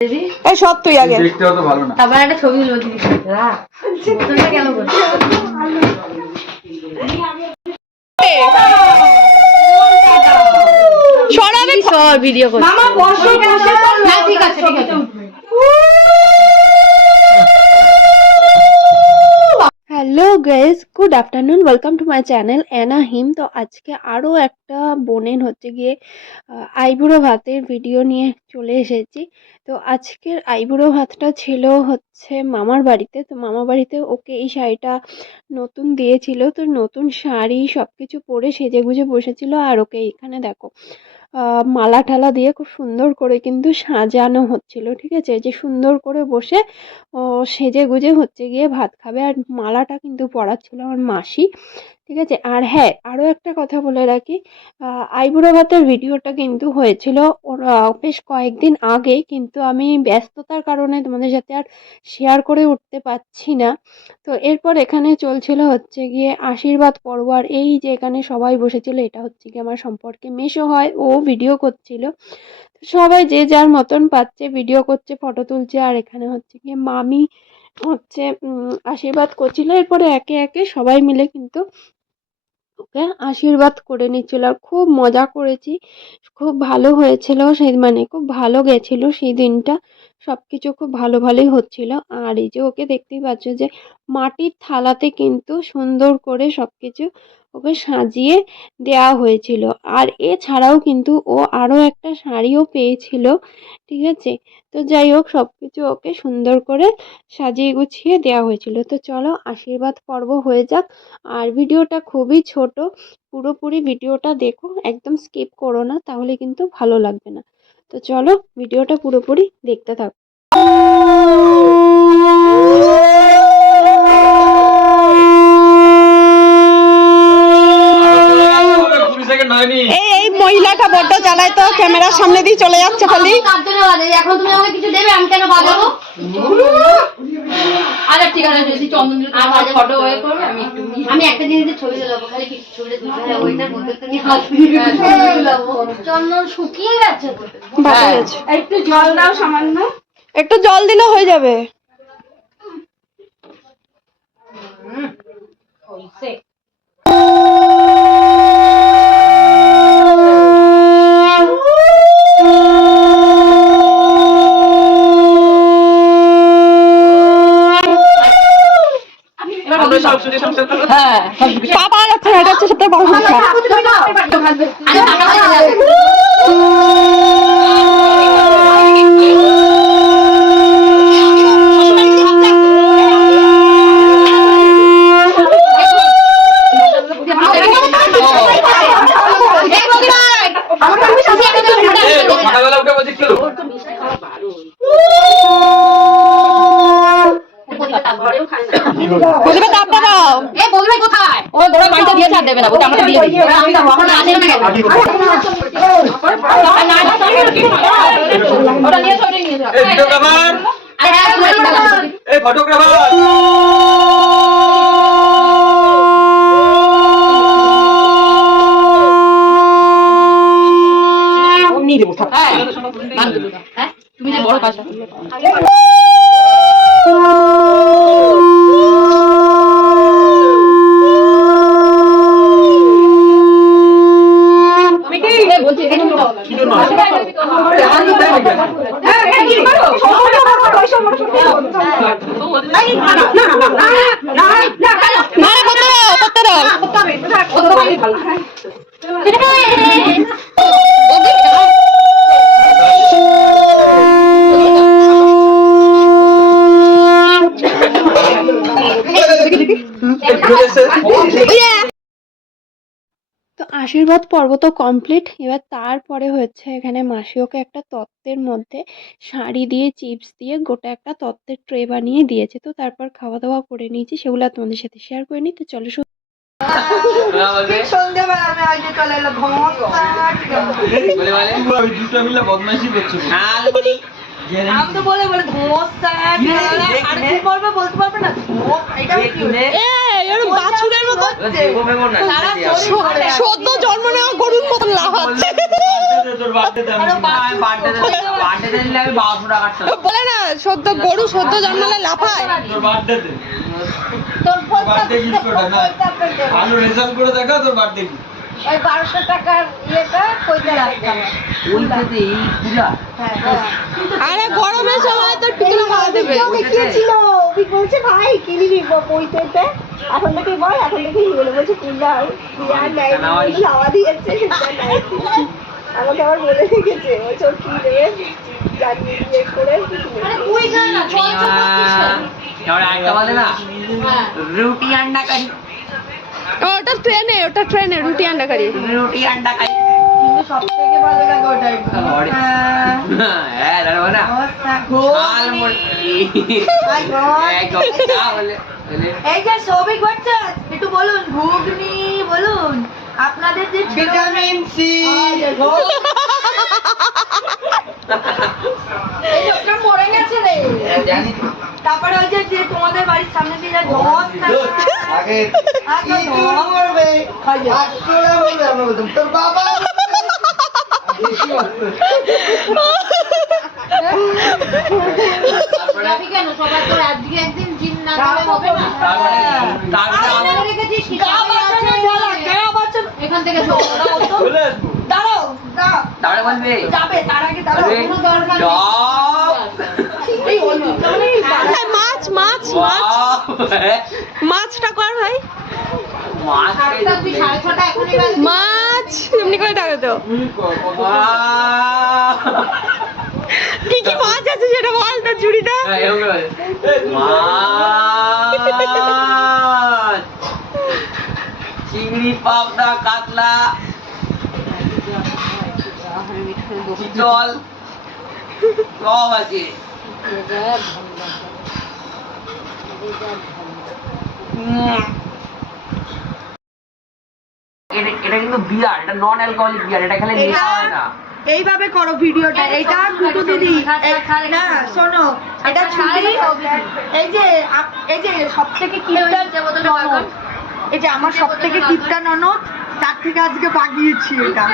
এই সব তুই আগে। দেখতে অত ভালো না। তারপর একটা ছবি তুলবো কেন করছ সরাবে সর ভিডিও করছি। মামা বসে বসে না ঠিক আছে ঠিক আছে। Hello guys good afternoon welcome to my channel Anna হিম তো আজকে আরও একটা বোনের হচ্ছে গিয়ে আইবুড়ো ভাতের ভিডিও নিয়ে চলে এসেছি। তো আজকের আইবুড়ো ভাতটা ছিল হচ্ছে মামার বাড়িতে। তো মামার বাড়িতে ওকে এই শাড়িটা নতুন দিয়েছিল। তো নতুন শাড়ি সব কিছু পরে সেজে গুজে বসেছিল আর ওকে এখানে দেখো মালা টালা দিয়ে খুব সুন্দর করে কিন্তু সাজানো হচ্ছিল, ঠিক আছে? যে সুন্দর করে বসে সেজে গুজে হচ্ছে গিয়ে ভাত খাবে। আর মালাটা কিন্তু পরাচ্ছিল আমার মাসি। ঠিক আছে? আর হ্যাঁ আরও একটা কথা বলে রাখি। আইবুড়ো ভাতের ভিডিওটা কিন্তু হয়েছিল বেশ কয়েকদিন আগে, কিন্তু আমি ব্যস্ততার কারণে তোমাদের সাথে আর শেয়ার করে উঠতে পারছি না। তো এরপর এখানে চলছিল হচ্ছে গিয়ে আশীর্বাদ পর্ব। আর এই যে এখানে সবাই বসেছিল, এটা হচ্ছে গিয়ে আমার সম্পর্কে মেশো হয়, ও ভিডিও করছিল। সবাই যে যার মতন পাচ্ছে ভিডিও করছে ফটো তুলছে, আর এখানে হচ্ছে গিয়ে মামি হচ্ছে আশীর্বাদ করছিল। এরপরে একে একে সবাই মিলে কিন্তু ওকে আশীর্বাদ করে নিচ্ছিল আর খুব মজা করেছি। খুব ভালো হয়েছিল সেই মানে খুব ভালো গেছিল সেই দিনটা। সব কিছু খুব ভালো ভালোই হচ্ছিল। আর এই যে ওকে দেখতেই পাচ্ছ যে মাটির থালাতে কিন্তু সুন্দর করে সব কিছু ওকে সাজিয়ে দেওয়া হয়েছিল। আর এছাড়াও কিন্তু ও আরও একটা শাড়িও পেয়েছিল, ঠিক আছে? তো যাই হোক সব কিছু ওকে সুন্দর করে সাজিয়ে গুছিয়ে দেওয়া হয়েছিল। তো চলো, আশীর্বাদ পর্ব হয়ে যাক। আর ভিডিওটা খুবই ছোট, পুরোপুরি ভিডিওটা দেখো, একদম স্কিপ করো না, তাহলে কিন্তু ভালো লাগবে না। তো চলো, ভিডিওটা পুরোপুরি দেখতে থাকো। এই মহিলাটা বড্ড চালায় তো ক্যামেরার সামনে দিয়ে চলে যাচ্ছে খালি। এখন তুমি আমাকে কিছু দেবে আমি কেন বাজাবো? আরে ঠিক আছে যদি চন্দন দিলে ফটো ওয়ে করবে আমি একটু আমি একটা জিনিসের ছবি তুলবো খালি কি ছবিটা তুলতে হয়। ওইটার মধ্যে তো হাত চন্দন শুকিয়ে গেছে একটু জল দাও সামান্য। একটু জল দিলে হয়ে যাবে। হ্যাঁ পা পাওয়া যাচ্ছে না এটা হচ্ছে সবথেকে বড় সমস্যা আরে টাকা হয়ে যাবে সকালবেলা উঠে বলছি কি হলো? বুঝবে তাপটা দাও এ বলবে কোথায়? ও বড় বাড়িতে দিয়েছে আর দেবে না বলতে আমরা দিয়ে দিই আমি যাব আমরা আসে না। কেন ওটা নিয়ে চলে নিয়ে যাও। এই আরে হ্যাঁ এই ফটোগ্রাফার। হ্যাঁ হ্যাঁ তুমি যে বড় কাজটা তো আশীর্বাদ পর্ব তো কমপ্লিট এবার তারপরে হচ্ছে এখানে মাসি ওকে একটা তত্ত্বের মধ্যে শাড়ি দিয়ে চিপস দিয়ে গোটা একটা তত্ত্বের ট্রে বানিয়ে দিয়েছে। তো তারপর খাওয়া দাওয়া করে নিয়েছি সেগুলো তোমাদের সাথে শেয়ার করে নিই। তো চলো সন্ধ্যেবেলা আমি তো বলে বলে ধোসা আর কি বলবে বলতে পারবে না? এটা কি বাছুরের মতো। সদ্য জন্ম নেওয়া গরুর মতন লাফাচ্ছে। বলে না সদ্য গরু সদ্য জন্মালে লাফায়। তোর বার্থডে করে দেখা তোর বার্থডে ওই বারোশো টাকার ইয়েটা? কইতে এই হ্যাঁ হ্যাঁ। আরে গরমের সময় তো টিকলো খাওয়া দেবে। দেখিয়েছিল অভিক বলছে ভাই কিনি এখন থেকে বল এখন থেকে বলে বলছে বিয়ার নাই খাওয়া দিয়েছে আমাকে আবার বলে রেখেছে বলছে ও কি করে না? এবার একটা বলে না? হ্যাঁ। রুটি আন্ডা কারি। ওটা ট্রেনে ওটা ট্রেনে রুটি আন্ডা কারি। রুটি আন্ডা কারি। এই যে সৌভিক ভট্টাচ একটু বলুন ঘুগনি বলুন আপনাদের যে ভিটামিন সি মরে গেছে রে তারপরে ওই যে তোমাদের বাড়ির সামনে দিয়ে যে ধস আগে তোর আজকে এখান থেকে দাঁড়াও বলবে যাবে তার আগে দাঁড়াও। মানে। হ্যাঁ, মাছ মাছ মাছ। মাছটা কর ভাই। মাছ এমনি করে ডাকে তো। কি কি মাছ আছে সেটা বল তোর চুড়িটা হ্যাঁ, চিংড়ি পাবদা কাতলা। চিতল সব আছে। এটা এটা কিন্তু বিয়ার এটা নন অ্যালকোহলিক বিয়ার এটা খেলে নেশা হয় না। এইভাবে করো ভিডিওটা এটা দুটো দিদি না শোনো এটা ছুটি এই যে এই যে সব থেকে কিপটা এই যে আমার সব থেকে কিপটা ননদ তার থেকে আজকে বাগিয়েছি এটা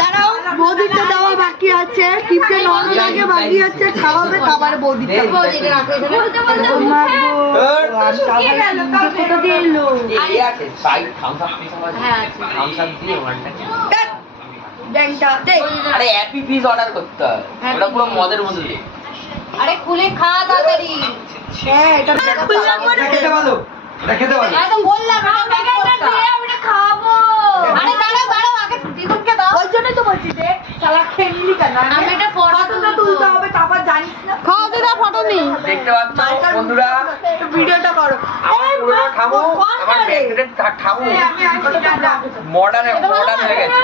দাঁড়াও বৌদিটা দেওয়া বাকি আছে কিপটে ননদ আগে বাগিয়েছে খাওয়াবে তারপরে বৌদিটা আর আছে হ্যাঁ, আছে। হ্যাপি পিস অর্ডার করতে হয় ওটা পুরো মদের মতো আরে খুলে খা তাড়াতাড়ি হ্যাঁ এটা ভালো এটা খেতে একদম বললাম এটা দিয়ে আমি খাব। আরে দাঁড়াও দাঁড়াও আগে দিদুনকে দাও। ওই জন্যই তো বলছি যে শালা খেললি কেন? আমি এটা ফটোটা তুলতে হবে তারপর জানিস না। খাওয়াতে দাও ফটো নি। দেখতে পাচ্ছ বন্ধুরা ভিডিওটা করো। আমার পুরোনো ঠামু আমার ব্যাকডেটেড ঠামু মডার্ন মডার্ন হয়ে গেছে।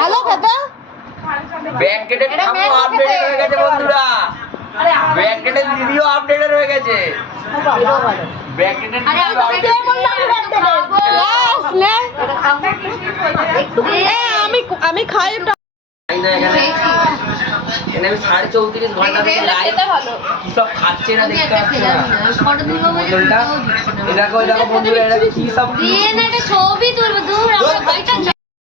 ভালো খেতে? ব্যাকডেটেড এটা আপডেটেড হয়ে গেছে বন্ধুরা। ব্যাকডেটেড দিদিও আপডেটেড হয়ে গেছে। আমি খাই আমি সাড়ে চৌত্রিশ ঘণ্টা কি সব খাচ্ছে না দেখতে পাচ্ছ না। বোতলটা বন্ধুরা কি সব ছবি তুলবো। দূর আমার ভাইটা